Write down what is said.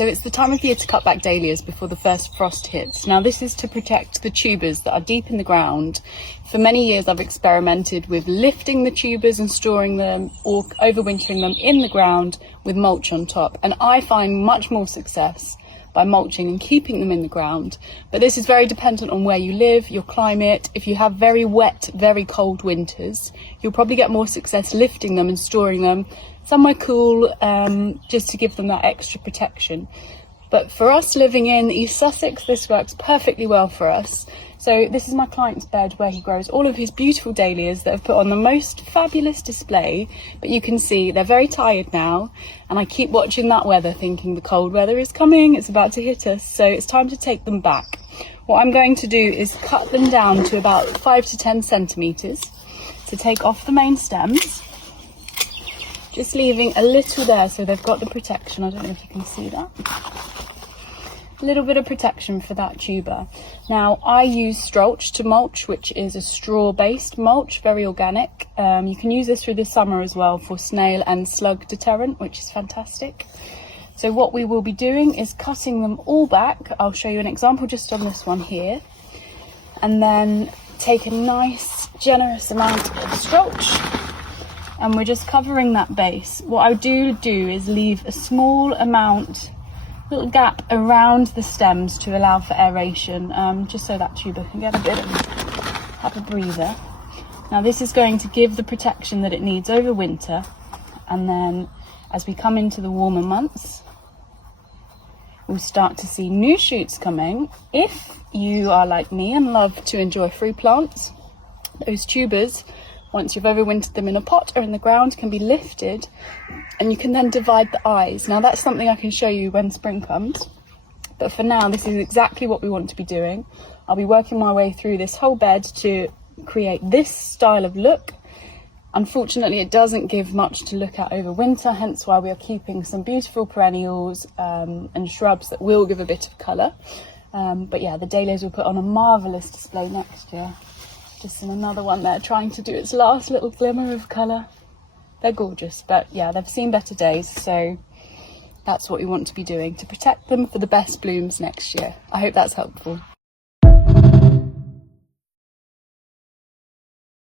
So it's the time of year to cut back dahlias before the first frost hits. Now this is to protect the tubers that are deep in the ground. For many years I've experimented with lifting the tubers and storing them or overwintering them in the ground with mulch on top, and I find much more success by mulching and keeping them in the ground. But this is very dependent on where you live, your climate. If you have very wet, very cold winters, you'll probably get more success lifting them and storing them somewhere cool, just to give them that extra protection. But for us living in East Sussex, this works perfectly well for us. So this is my client's bed where he grows all of his beautiful dahlias that have put on the most fabulous display. But you can see they're very tired now, and I keep watching that weather thinking the cold weather is coming, it's about to hit us, so it's time to take them back. What I'm going to do is cut them down to about 5 to 10 centimetres to take off the main stems, just leaving a little there so they've got the protection. I don't know if you can see that. A little bit of protection for that tuber. Now I use Strolch to mulch, which is a straw based mulch, very organic. You can use this through the summer as well for snail and slug deterrent, which is fantastic. So what we will be doing is cutting them all back. I'll show you an example just on this one here, and then take a nice generous amount of Strolch, and we're just covering that base. What I do is leave a small amount, little gap around the stems to allow for aeration, just so that tuber can get a bit of, have a breather. Now this is going to give the protection that it needs over winter, and then as we come into the warmer months, we'll start to see new shoots coming. If you are like me and love to enjoy fruit plants, those tubers, once you've overwintered them in a pot or in the ground, can be lifted, and you can then divide the eyes. Now that's something I can show you when spring comes, but for now this is exactly what we want to be doing. I'll be working my way through this whole bed to create this style of look. Unfortunately it doesn't give much to look at over winter, hence why we are keeping some beautiful perennials and shrubs that will give a bit of colour. But yeah, the dahlias will put on a marvellous display next year. Just in another one there, trying to do its last little glimmer of colour. They're gorgeous, but yeah, they've seen better days, so that's what we want to be doing, to protect them for the best blooms next year. I hope that's helpful.